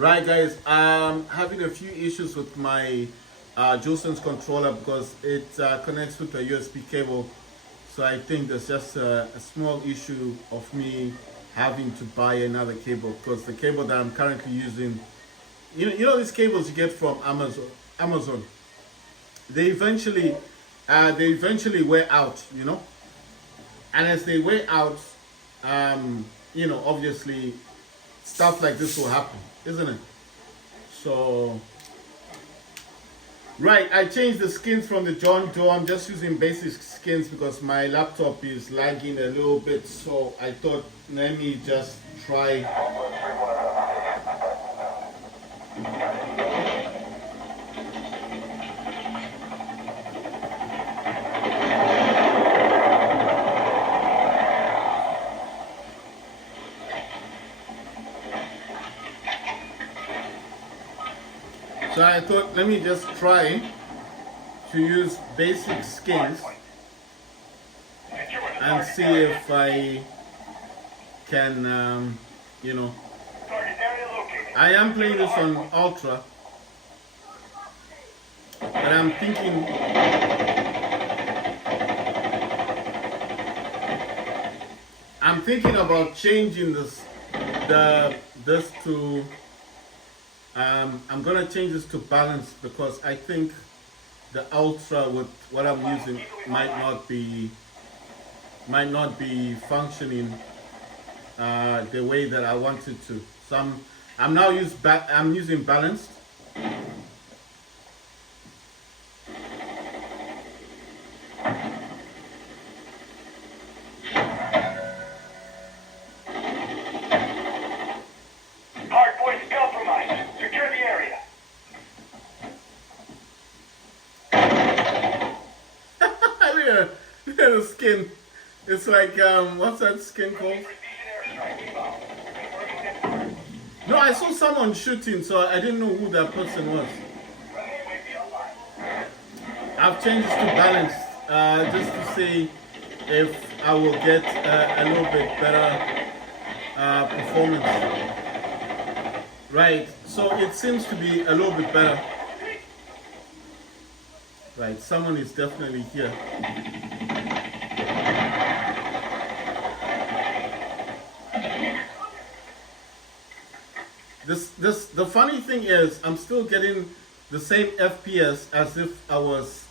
Right, guys. Having a few issues with my Joseph's controller because it connects with a USB cable. So I think there's just a small issue of me having to buy another cable because the cable that I'm currently using, you know these cables you get from Amazon, they eventually, they eventually wear out. And as they wear out, obviously stuff like this will happen, isn't it? So, right, I changed the skins from the John Doe. I'm just using basic skins because my laptop is lagging a little bit. So I thought, let me just try. So I thought, let me just try to use basic skins and see if I can, I am playing this on Ultra, but I'm thinking about changing this to, I'm gonna change this to balance because I think the Ultra with what I'm using might not be functioning the way that I want it to. So I'm using balanced. Hardpoint compromised. Secure the area. Look at the skin. It's like what's that skin called? No, I saw someone shooting, so I didn't know who that person was. I've changed it to balanced just to see if I will get a little bit better performance. Right, so it seems to be a little bit better. Right, someone is definitely here. The funny thing is, I'm still getting the same FPS as if I was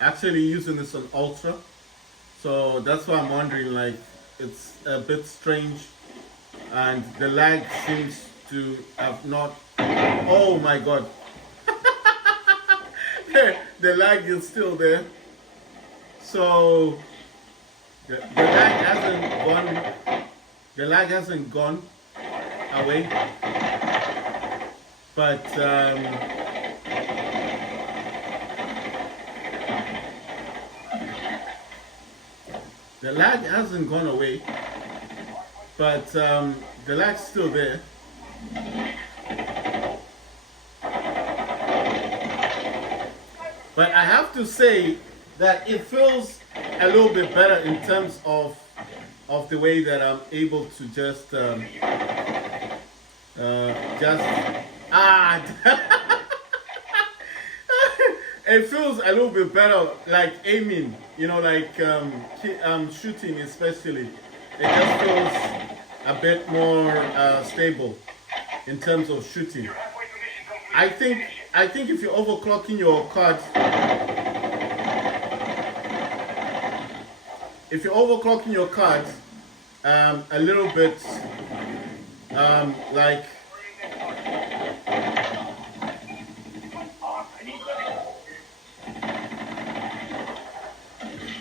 actually using this on Ultra. So that's why I'm wondering, like, it's a bit strange, and the lag seems to have not. Oh my God! The lag is still there. So the lag hasn't gone. The lag hasn't gone away, but the lag hasn't gone away, but the lag's still there. But I have to say that it feels a little bit better in terms of the way that I'm able to just it feels a little bit better, like aiming, like shooting especially. It just feels a bit more stable in terms of shooting. I think if you're overclocking your card, a little bit, like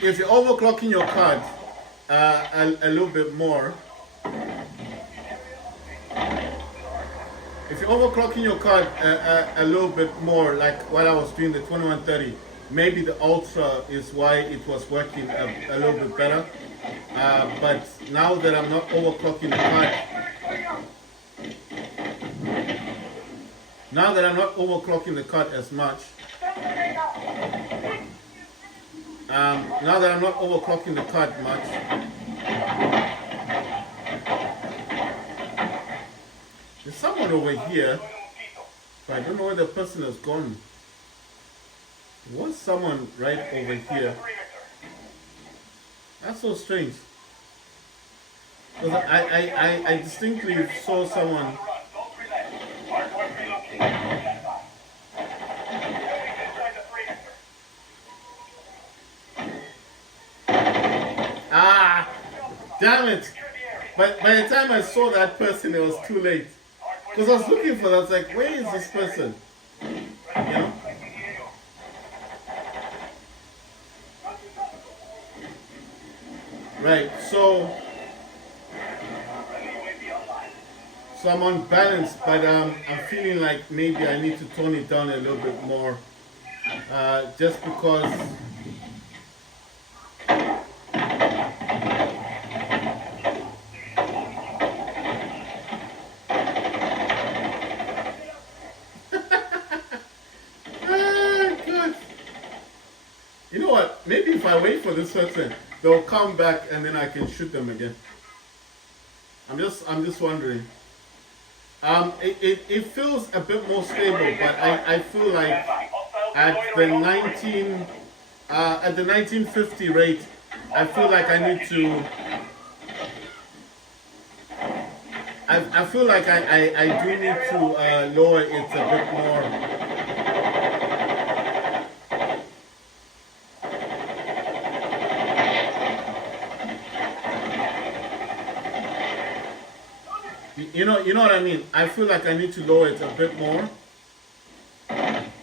if you're overclocking your card a little bit more, if you're overclocking your card a little bit more, like what I was doing the 2130, maybe the Ultra is why it was working a little bit better. But now that I'm not overclocking the card, as much, There's someone over here, but I don't know where the person has gone. There was someone right over here. That's so strange. Because I distinctly saw someone. Ah, damn it. But by the time I saw that person, it was too late. Because I was looking for that. I was like, where is this person? You know? Right, so I'm unbalanced, but I'm feeling like maybe I need to tone it down a little bit more. Just because God. You know what? Maybe if I wait for this person, they'll come back and then I can shoot them again. I'm just wondering. It feels a bit more stable, but I feel like at the 1950 rate, I feel like I need to. I feel like I do need to lower it a bit more. You know what I mean? I feel like I need to lower it a bit more.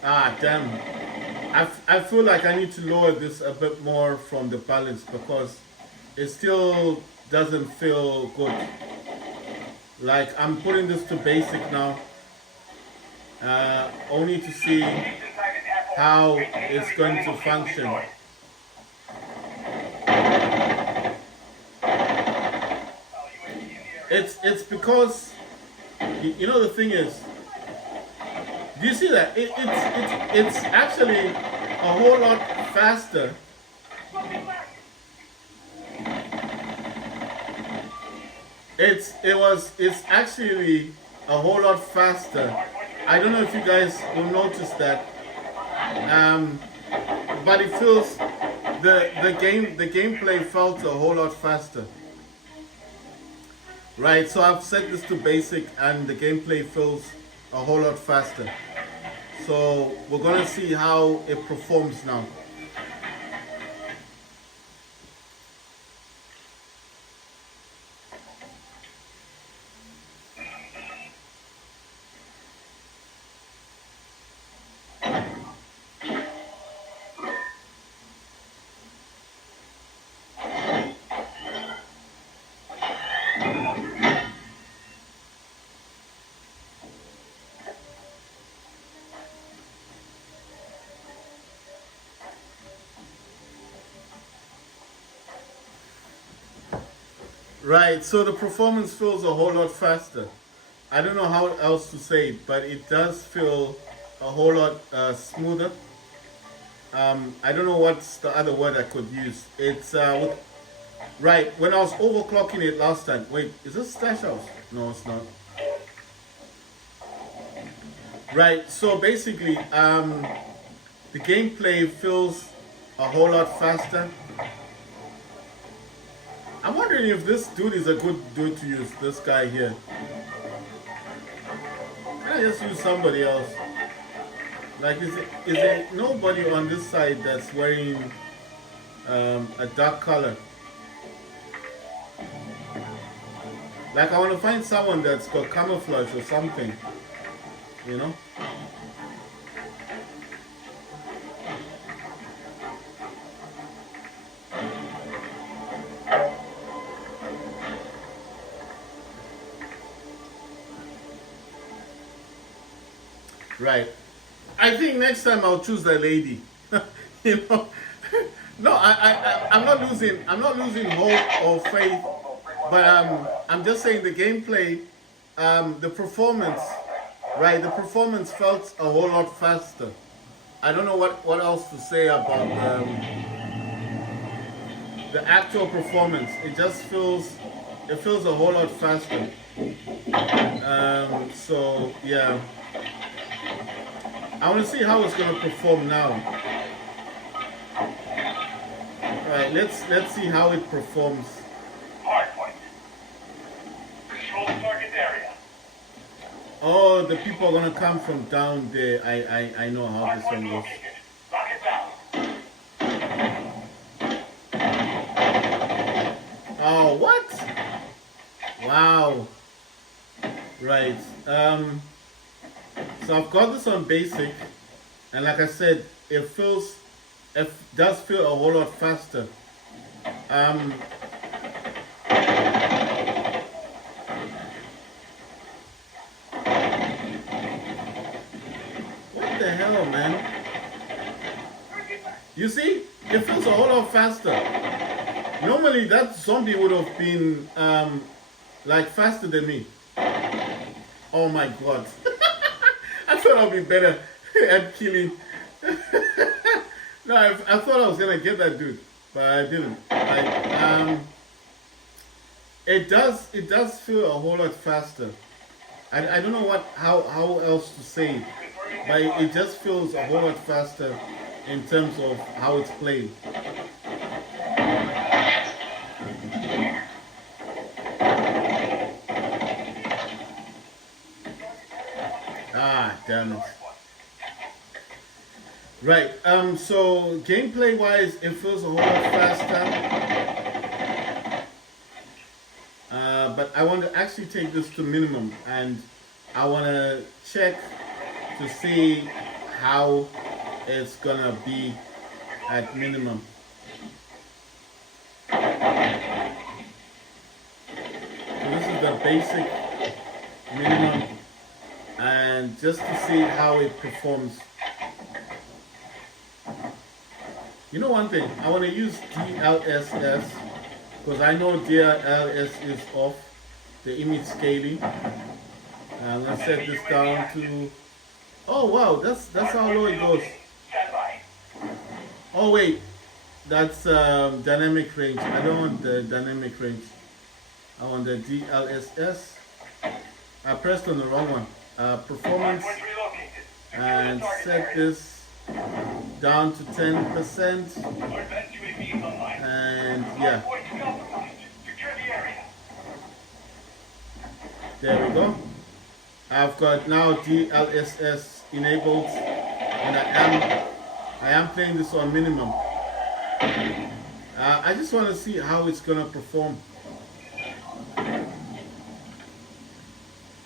Ah, damn. I feel like I need to lower this a bit more from the balance because it still doesn't feel good. Like I'm putting this to basic now, only to see how it's going to function. It's because you know the thing is, do you see that it's actually a whole lot faster. It's actually a whole lot faster. I don't know if you guys will notice that, but it feels the gameplay felt a whole lot faster. Right, so I've set this to basic and the gameplay feels a whole lot faster. So we're gonna see how it performs now. Right, so the performance feels a whole lot faster. I don't know how else to say it, but it does feel a whole lot smoother. I don't know what's the other word I could use. It's right, when I was overclocking it last time. Wait, is this Stash House? No, it's not. Right, so basically, the gameplay feels a whole lot faster. I'm wondering if this dude is a good dude to use, this guy here. Can I just use somebody else? Like, is there nobody on this side that's wearing a dark color? Like, I want to find someone that's got camouflage or something, you know? Right. I think next time I'll choose the lady. You know. No, I'm not losing hope or faith, but I'm just saying the gameplay, the performance, right? The performance felt a whole lot faster. I don't know what else to say about the actual performance. It just feels a whole lot faster. So yeah, I want to see how it's gonna perform now. All right, let's see how it performs. Hardpoint. Control the target area. Oh, the people are gonna come from down there. I know how this Hardpoint one goes. located. Lock it down. Oh, what? Wow. Right. So I've got this on basic, and like I said, it does feel a whole lot faster. What the hell, man? You see, it feels a whole lot faster. Normally, that zombie would have been like faster than me. Oh my god. I thought I'd be better at killing. No, I thought I was gonna get that dude, but I didn't. It does feel a whole lot faster. I don't know how else to say it, but it just feels a whole lot faster in terms of how it's played. Ah, damn it. Right, so gameplay wise, it feels a whole lot faster. But I want to actually take this to minimum, and I want to check to see how it's gonna be at minimum. So this is the basic minimum, and just to see how it performs. You know one thing, I want to use DLSS because I know DLSS is off, the image scaling. I'm going to set this down to, oh wow, that's how low it goes. Oh wait, that's dynamic range. I don't want the dynamic range. I want the DLSS. I pressed on the wrong one. Performance, and set this down to 10%, and yeah, there we go. I've got now DLSS enabled, and I am playing this on minimum. I just want to see how it's gonna perform.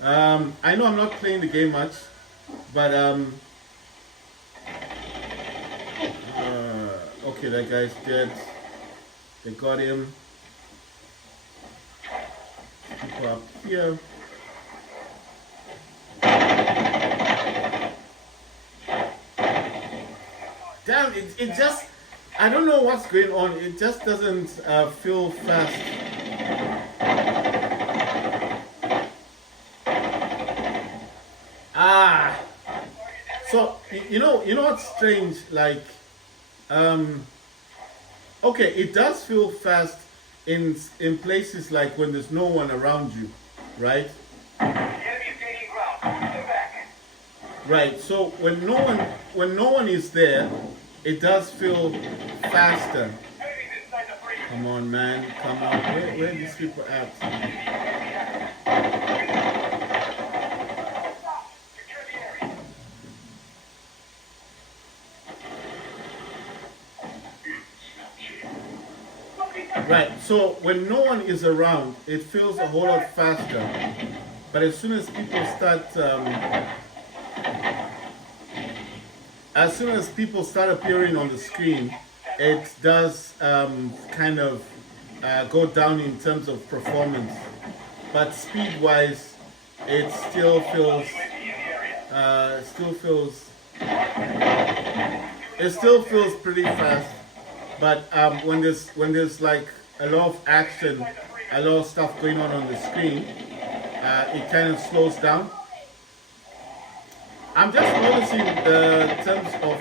I know I'm not playing the game much, but okay, that guy's dead. They got him. People up here. Damn, it just, I don't know what's going on. It just doesn't feel fast. Ah, so you know what's strange? Like, okay, it does feel fast in places like when there's no one around you, right? Right. So when no one is there, it does feel faster. Come on, man. Come on. Where are these people at? Right, so when no one is around, it feels a whole lot faster. But as soon as people start appearing on the screen, it does kind of go down in terms of performance. But speed-wise, it still feels pretty fast. But when there's like a lot of action, a lot of stuff going on the screen, it kind of slows down. I'm just noticing the terms of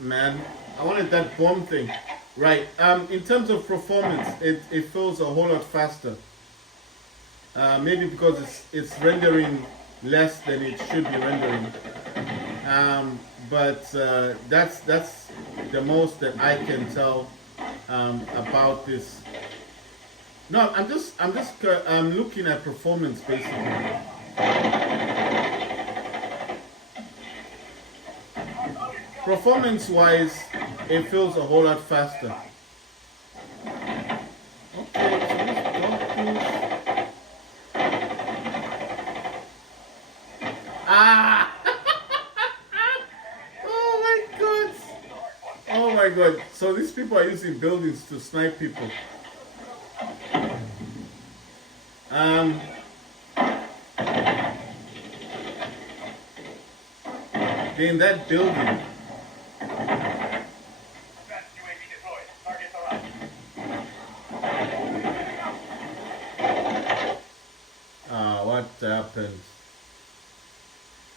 man, I wanted that bomb thing. Right. In terms of performance, it feels a whole lot faster. Maybe because it's rendering less than it should be rendering. But that's the most that I can tell about this. No, I'm looking at performance basically. Performance wise, it feels a whole lot faster. Okay, so let's go Ah! Oh my god! Oh my god! So these people are using buildings to snipe people. Um. They're in that building. What happened?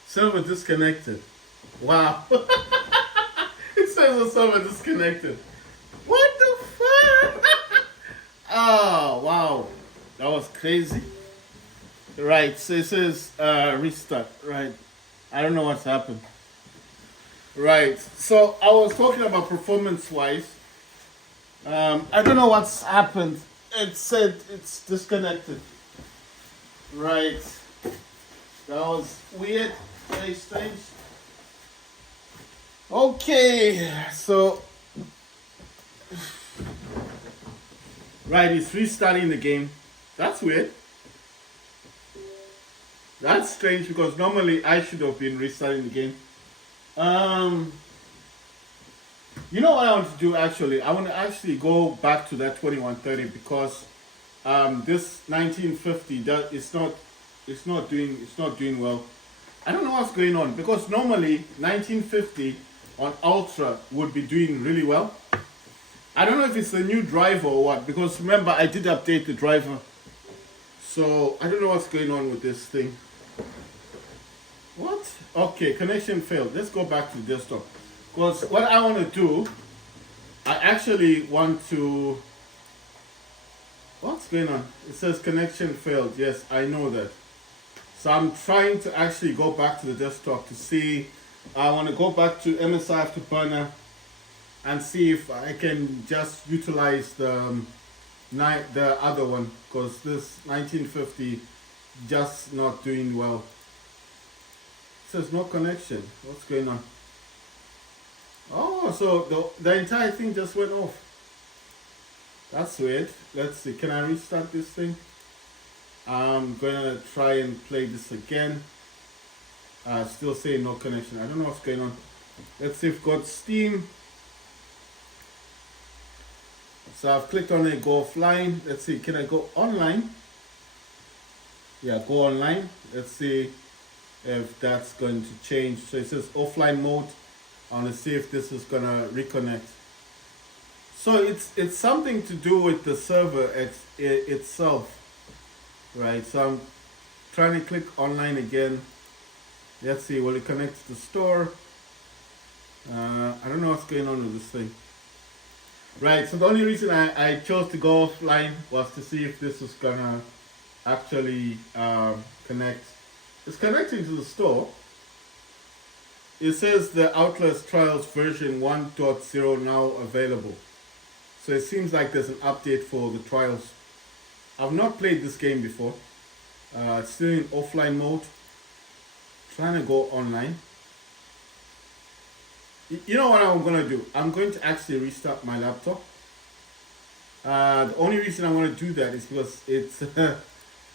Server disconnected. Wow. It says the server disconnected. What the fuck? Oh, wow. That was crazy. Right, so it says restart. Right. I don't know what's happened. Right. So I was talking about performance wise. I don't know what's happened. It said it's disconnected. Right. That was weird. Very strange. Okay. So. Right, it's restarting the game. That's weird. That's strange because normally I should have been restarting the game. You know what I want to do actually? I want to actually go back to that 2130 because this 1950 it's not doing well. I don't know what's going on because normally 1950 on Ultra would be doing really well. I don't know if it's the new driver or what because remember I did update the driver. So I don't know what's going on with this thing. What? Okay, connection failed. Let's go back to desktop. Because what I want to do, I actually want to... What's going on? It says connection failed. Yes, I know that. So I'm trying to actually go back to the desktop to see... I want to go back to MSI Afterburner and see if I can just utilize the other one. Because this 1950 just not doing well. It says no connection. What's going on? Oh, so the entire thing just went off. That's weird. Let's see. Can I restart this thing? I'm gonna try and play this again. Still saying no connection. I don't know what's going on. Let's see if got Steam. So I've clicked on it, go offline. Let's see. Can I go online? Yeah, go online. Let's see if that's going to change. So it says offline mode. I want to see if this is gonna reconnect. So it's something to do with the server itself, right? So I'm trying to click online again. Let's see, will it connect to the store? I don't know what's going on with this thing. Right, so the only reason I chose to go offline was to see if this is gonna actually connect. It's connecting to the store. It says the Outlast Trials version 1.0 now available. So it seems like there's an update for the trials. I've not played this game before. It's still in offline mode. Trying to go online. You know what I'm gonna do? I'm going to actually restart my laptop. The only reason I want to do that is because it's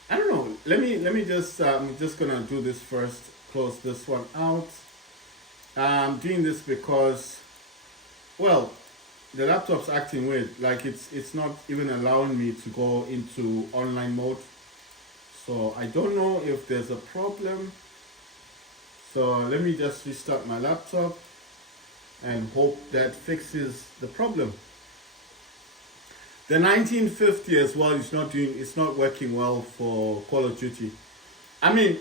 I don't know. Let me just I'm just gonna do this first. Close this one out. I'm doing this because, well, the laptop's acting weird. Like it's not even allowing me to go into online mode. So I don't know if there's a problem. So let me just restart my laptop and hope that fixes the problem. The 1950 as well is it's not working well for Call of Duty. I mean,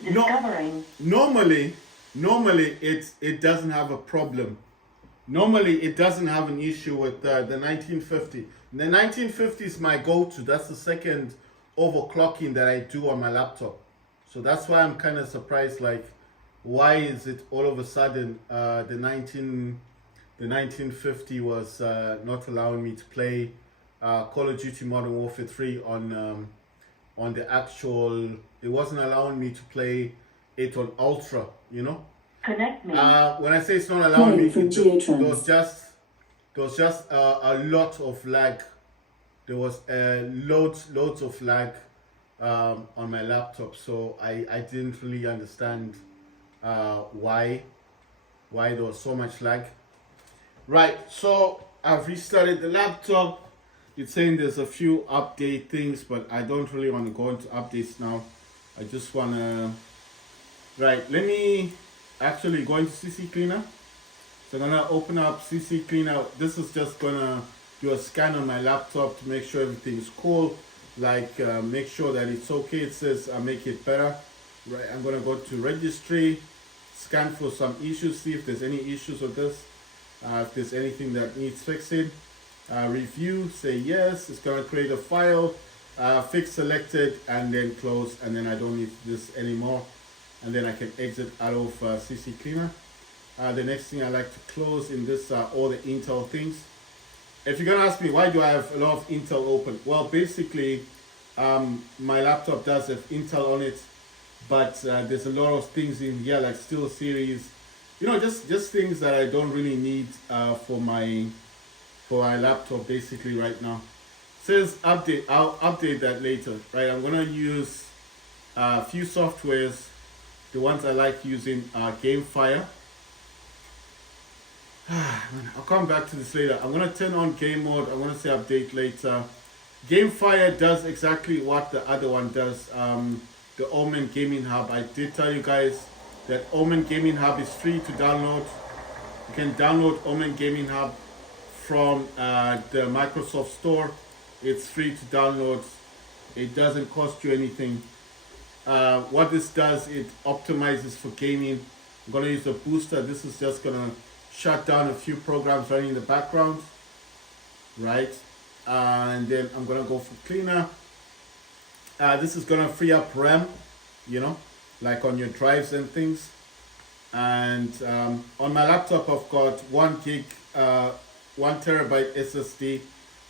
normally it doesn't have a problem. Normally it doesn't have an issue with the 1950. The 1950 is my go-to. That's the second overclocking that I do on my laptop. So that's why I'm kind of surprised. Like, why is it all of a sudden the 1950 was not allowing me to play Call of Duty Modern Warfare 3 on the actual. It wasn't allowing me to play it on Ultra. You know. Connect me. When I say it's not allowing me, From there Geotrans. was just a lot of lag. There was loads of lag on my laptop, so I didn't really understand why there was so much lag. Right, so I've restarted the laptop. It's saying there's a few update things, but I don't really want to go into updates now. I just want to. Right, let me actually go into CC Cleaner. So I'm gonna open up CC Cleaner. This is just gonna do a scan on my laptop to make sure everything is cool. Like make sure that it's okay. It says make it better. Right, I'm gonna go to registry, scan for some issues, see if there's any issues with this. If there's anything that needs fixing. Review, say yes. It's gonna create a file. Fix selected, and then close, and then I don't need this anymore. And then I can exit out of CC Cleaner. The next thing I like to close in this are all the Intel things. If you're gonna ask me why do I have a lot of Intel open, well, basically my laptop does have Intel on it, but there's a lot of things in here like Steel Series, you know, just things that I don't really need for my laptop basically right now. It says update. I'll update that later. Right, I'm gonna use a few softwares. The ones I like using are GameFire. I'll come back to this later. I'm gonna turn on game mode. I'm gonna say update later. GameFire does exactly what the other one does. The Omen Gaming Hub. I did tell you guys that Omen Gaming Hub is free to download. You can download Omen Gaming Hub from the Microsoft Store. It's free to download. It doesn't cost you anything. What this does, it optimizes for gaming. I'm gonna use a booster. This is just gonna shut down a few programs running in the background, right? And then I'm gonna go for cleaner. This is gonna free up RAM, you know, like on your drives and things. And on my laptop, I've got 1 gig, 1 terabyte SSD,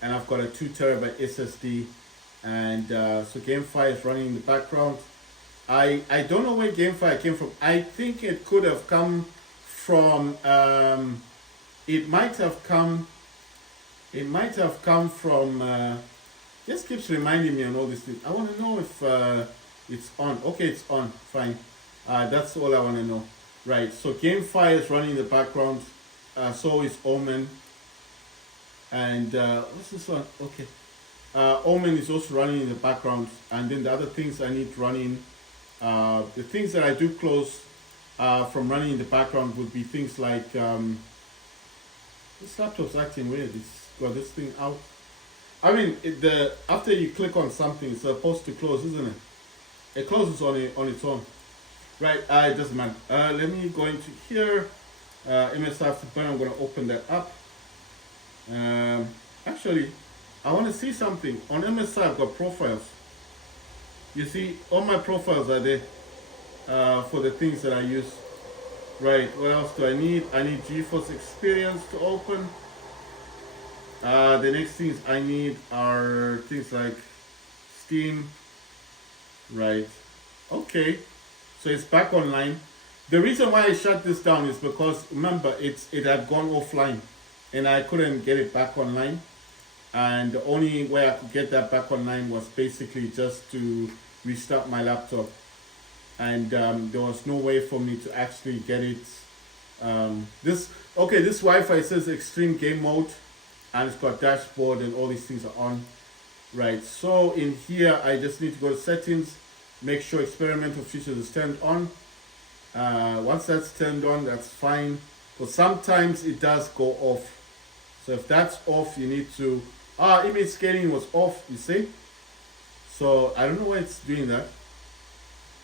and I've got a 2 terabyte SSD. And so GameFire is running in the background. I don't know where GameFire came from. I think it could have come from it might have come from just keeps reminding me on all these things. I want to know if it's on. Okay, it's on. Fine. That's all I want to know. Right. So GameFire is running in the background. So is Omen. And what's this one? Okay. Omen is also running in the background. And then the other things I need running, the things that I do close from running in the background would be things like this laptop's acting weird. It's got this thing out. I mean, after you click on something, it's supposed to close, isn't it? It closes on its own, right? It doesn't matter. Let me go into here. MSI Afterburner. I'm going to open that up. Actually, I want to see something on MSI. I've got profiles. You see, all my profiles are there for the things that I use. Right, what else do I need? I need GeForce Experience to open. The next things I need are things like Steam. Right, okay, so it's back online. The reason why I shut this down is because, remember, it had gone offline and I couldn't get it back online. And the only way I could get that back online was basically just to restart my laptop. And there was no way for me to actually get it. This Wi-Fi says extreme game mode, and it's got dashboard and all these things are on. Right, so in here I just need to go to settings, make sure experimental features is turned on. Once that's turned on, that's fine. But sometimes it does go off. So if that's off, you need to image scaling was off, you see. So I don't know why it's doing that.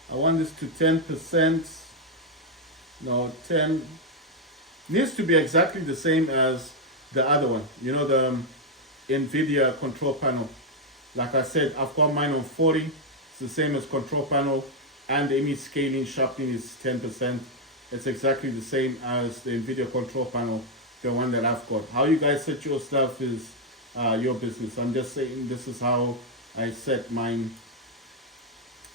I want this to 10%. No, 10 needs to be exactly the same as the other one. You know, the NVIDIA control panel. Like I said, I've got mine on 40. It's the same as control panel, and the image scaling sharpening is 10%. It's exactly the same as the NVIDIA control panel, the one that I've got. How you guys set your stuff is your business. I'm just saying this is how I set mine.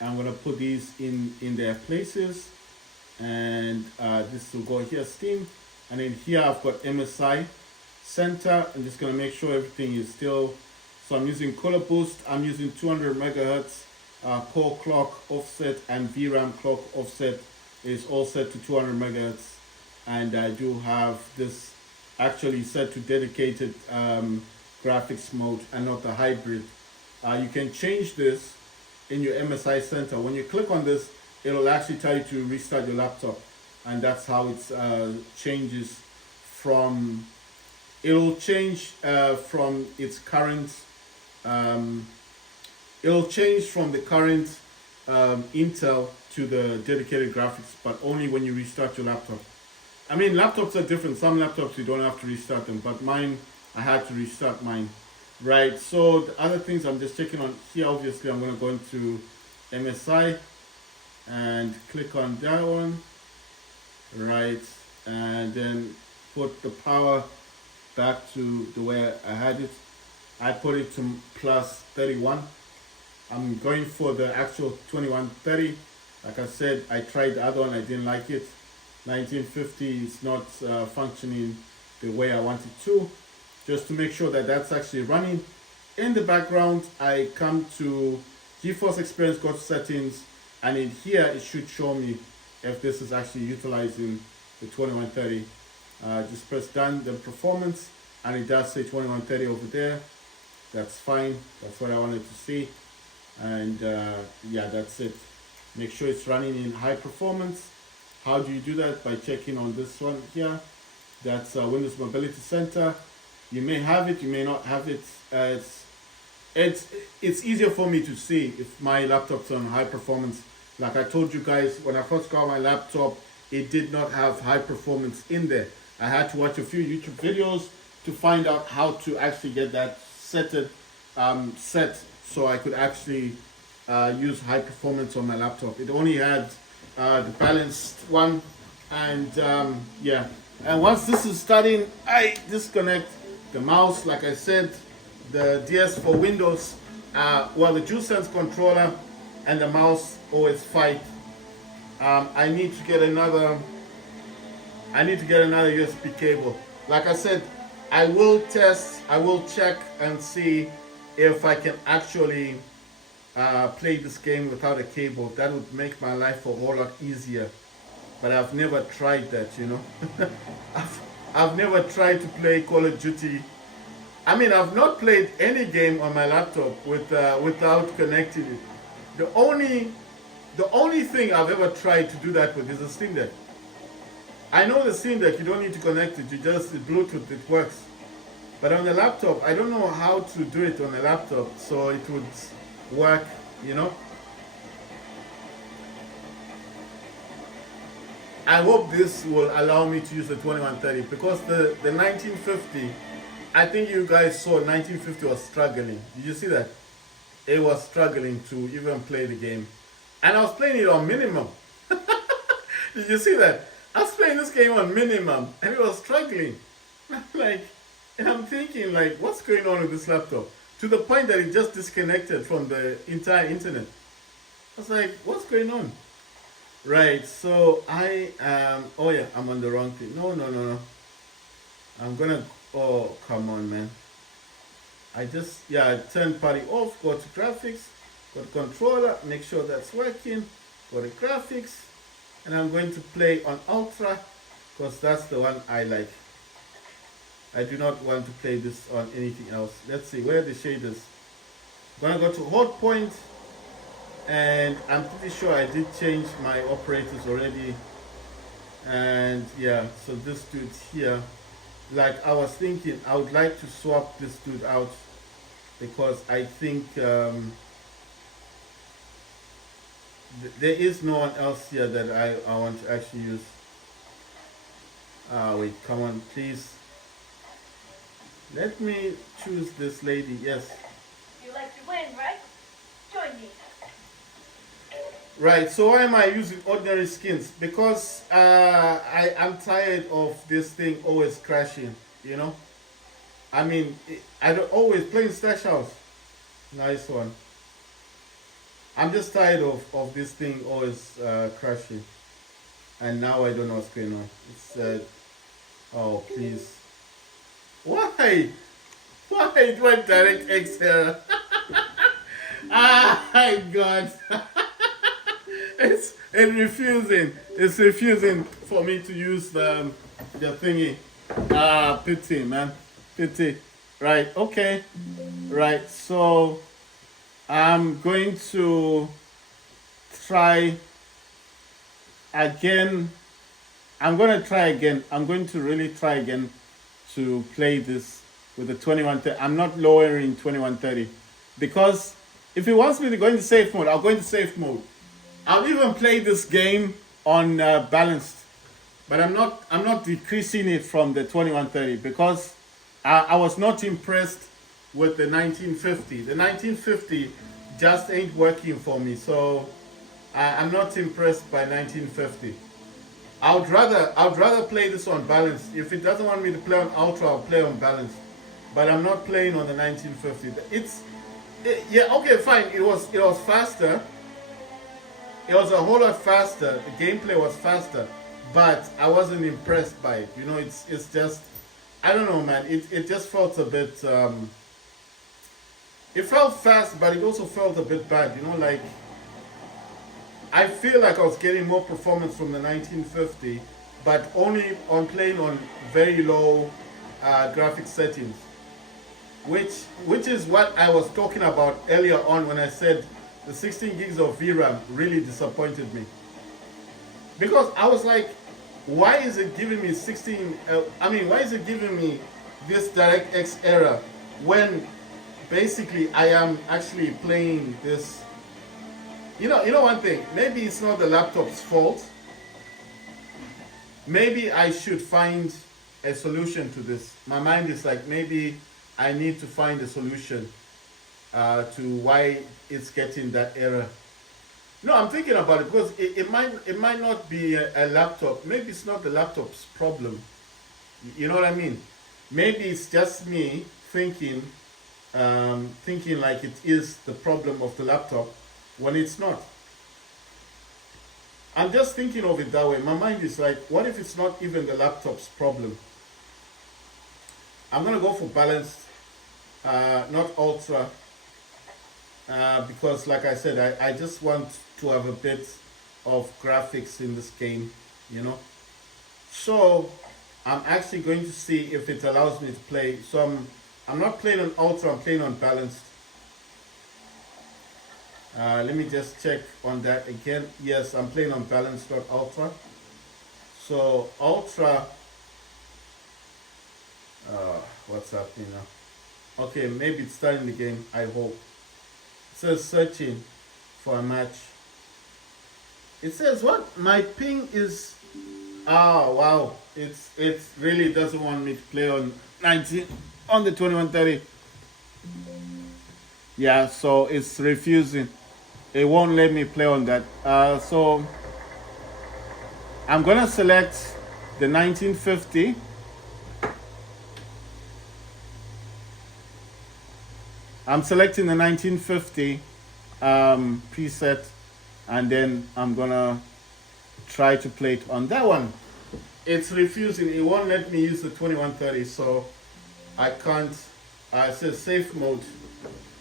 I'm gonna put these in their places, and this will go here, Steam, and then here I've got MSI center. I'm just gonna make sure everything is still. So I'm using color boost. I'm using 200 megahertz core clock offset, and VRAM clock offset is all set to 200 megahertz, and I do have this actually set to dedicated graphics mode and not the hybrid. You can change this in your MSI center. When you click on this, it'll actually tell you to restart your laptop, and that's how it changes from. It'll change from its current. It'll change from the current Intel to the dedicated graphics, but only when you restart your laptop. I mean, laptops are different. Some laptops you don't have to restart them, but mine, I had to restart mine. Right, so the other things I'm just checking on here, obviously I'm going to go into MSI and click on that one, right, and then put the power back to the way I had it. I put it to plus 31. I'm going for the actual 2130. Like I said, I tried the other one, I didn't like it. 1950 is not functioning the way I want it to. Just to make sure that that's actually running. In the background, I come to GeForce Experience Got settings, and in here it should show me if this is actually utilizing the 2130. Just press done, then performance, and it does say 2130 over there. That's fine, that's what I wanted to see. And yeah, that's it. Make sure it's running in high performance. How do you do that? By checking on this one here. That's Windows Mobility Center. You may have it, you may not have it. It's easier for me to see if my laptop's on high performance. Like I told you guys, when I first got my laptop, it did not have high performance in there. I had to watch a few YouTube videos to find out how to actually get that set so I could actually use high performance on my laptop. It only had the balanced one, and yeah. And once this is starting, I disconnect the mouse. Like I said, the DS for Windows, well, the DualSense controller and the mouse always fight. I need to get another USB cable. Like I said, I will test, I will check and see if I can actually play this game without a cable. That would make my life a whole lot easier. But I've never tried that, you know. I've never tried to play Call of Duty. I mean, I've not played any game on my laptop without connecting it. The only thing I've ever tried to do that with is a Steam Deck. I know the Steam Deck, you don't need to connect it, you just Bluetooth, it works. But on the laptop, I don't know how to do it on a laptop, so it would work, you know. I hope this will allow me to use the 2130, because the 1950, I think you guys saw 1950 was struggling. Did you see that? It was struggling to even play the game. And I was playing it on minimum. Did you see that? I was playing this game on minimum and it was struggling. Like, and I'm thinking, like, what's going on with this laptop? To the point that it just disconnected from the entire internet. I was like, what's going on? Right, so I am, oh yeah, I'm on the wrong thing. No. I'm gonna, oh, come on, man. I turned party off, go to graphics, go to controller, make sure that's working, go to graphics, and I'm going to play on Ultra, because that's the one I like. I do not want to play this on anything else. Let's see, where are the shaders? I'm gonna go to hot point. And I'm pretty sure I did change my operators already. And yeah, so this dude's here. Like, I was thinking I would like to swap this dude out, because I think there is no one else here that I want to actually use. Wait, come on, please. Let me choose this lady. Yes. You You like to win, right? Join me. Right, so why am I using ordinary skins? Because I'm tired of this thing always crashing, you know? I mean, I don't always playing Stash House. Nice one. I'm just tired of this thing always crashing. And now I don't know what's going on. It's, oh, please. Why? Why do I direct X error? Ah, my God. It's refusing. It's refusing for me to use the thingy. Ah, pity, man. Pity. Right, okay. Right, so I'm going to try again. I'm going to try again. I'm going to really try again to play this with the 2130. I'm not lowering 2130 because if he wants me to go into safe mode, I'll go into safe mode. I'll even play this game on balanced, but I'm not decreasing it from the 2130 because I was not impressed with the 1950. The 1950 just ain't working for me, so I'm not impressed by 1950. I'd rather play this on balance. If it doesn't want me to play on ultra, I'll play on balance. But I'm not playing on the 1950. Yeah, okay, fine. It was faster. It was a whole lot faster. The gameplay was faster, but I wasn't impressed by it. You know, it's just, I don't know, man. It just felt a bit. It felt fast, but it also felt a bit bad. You know, like I feel like I was getting more performance from the 1950, but only on playing on very low graphic settings, which is what I was talking about earlier on when I said the 16 gigs of VRAM really disappointed me. Because I was like, why is it giving me 16? Why is it giving me this DirectX error when basically I am actually playing this? You know one thing. Maybe it's not the laptop's fault. Maybe I should find a solution to this. My mind is like, maybe I need to find a solution to why it's getting that error. No, I'm thinking about it because it might not be a laptop. Maybe it's not the laptop's problem. You know what I mean? Maybe it's just me thinking like it is the problem of the laptop when it's not. I'm just thinking of it that way. My mind is like, what if it's not even the laptop's problem? I'm gonna go for balanced, not ultra. Because like I said, I just want to have a bit of graphics in this game, you know. So I'm actually going to see if it allows me to play. So I'm not playing on ultra, I'm playing on balanced. Let me just check on that again. Yes, I'm playing on balanced, not ultra. So ultra, what's happening now? Okay, maybe it's starting the game, I hope. It says searching for a match. It says what? My ping is, oh wow, it really doesn't want me to play on 19 on the 2130. Yeah, so it's refusing. It won't let me play on that. So I'm gonna select the 1950. I'm selecting the 1950 preset, and then I'm gonna try to play it on that one. It's refusing. It won't let me use the 2130, so I can't. It says safe mode.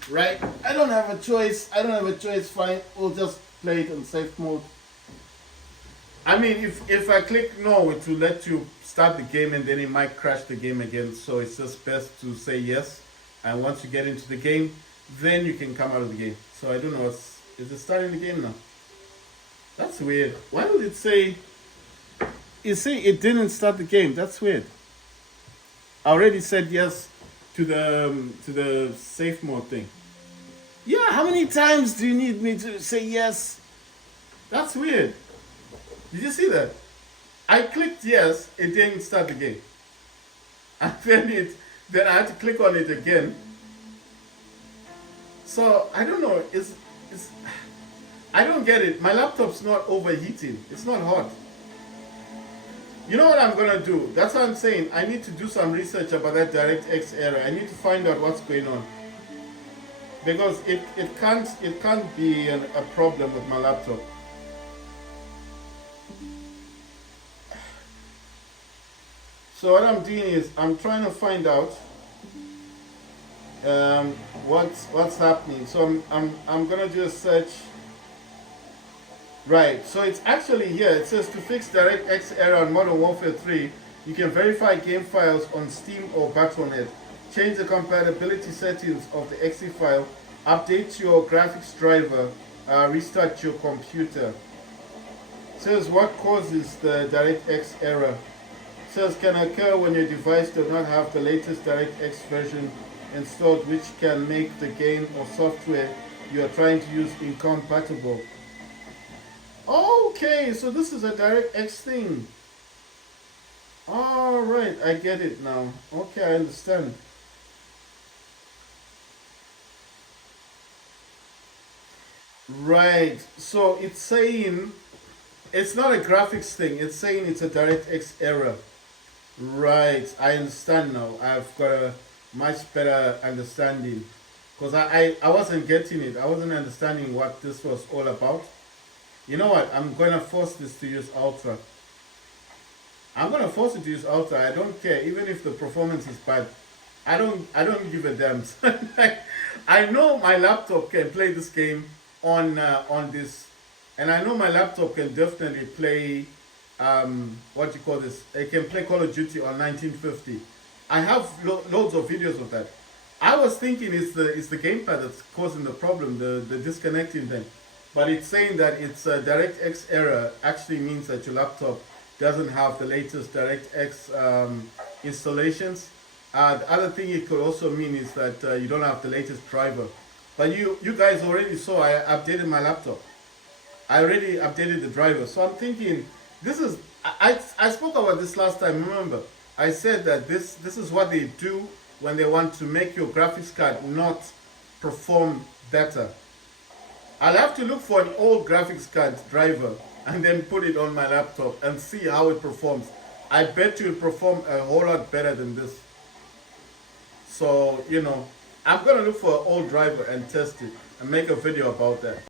Right? I don't have a choice. Fine. We'll just play it in safe mode. I mean, if I click no, it will let you start the game, and then it might crash the game again. So it's just best to say yes. And once you get into the game, then you can come out of the game. So I don't know. Is it starting the game now? That's weird. Why would it say? You see, it didn't start the game. That's weird. I already said yes to the safe mode thing. Yeah, how many times do you need me to say yes? That's weird. Did you see that? I clicked yes, it didn't start the game. And then I had to click on it again. So I don't know. It's I don't get it. My laptop's not overheating. It's not hot. You know what I'm gonna do? That's what I'm saying. I need to do some research about that DirectX error. I need to find out what's going on because it can't be a problem with my laptop. So what I'm doing is I'm trying to find out um, what's happening. So I'm gonna do a search. Right, so it's actually here. It says to fix DirectX error on Modern Warfare 3, you can verify game files on Steam or Battle.net, change the compatibility settings of the exe file, update your graphics driver, restart your computer. It says what causes the DirectX error. It says can occur when your device does not have the latest DirectX version installed, which can make the game or software you are trying to use incompatible. Okay, so this is a DirectX thing. All right, I get it now. Okay, I understand. Right, so it's saying it's not a graphics thing. It's saying it's a DirectX error. Right, I understand now. I've got a much better understanding because I wasn't getting it. I wasn't understanding what this was all about. You know what? I'm gonna force this to use Ultra. I'm gonna force it to use Ultra. I don't care, even if the performance is bad. I don't give a damn. I know my laptop can play this game on this, and I know my laptop can definitely play what you call this. It can play Call of Duty on 1950. I have loads of videos of that. I was thinking it's the gamepad that's causing the problem, the disconnecting thing. But it's saying that it's a DirectX error actually means that your laptop doesn't have the latest DirectX installations. The other thing it could also mean is that you don't have the latest driver. But you guys already saw I updated my laptop. I already updated the driver. So I'm thinking this is I spoke about this last time, remember? I said that this is what they do when they want to make your graphics card not perform better. I'll have to look for an old graphics card driver and then put it on my laptop and see how it performs. I bet you it perform a whole lot better than this. So, I'm gonna look for an old driver and test it and make a video about that.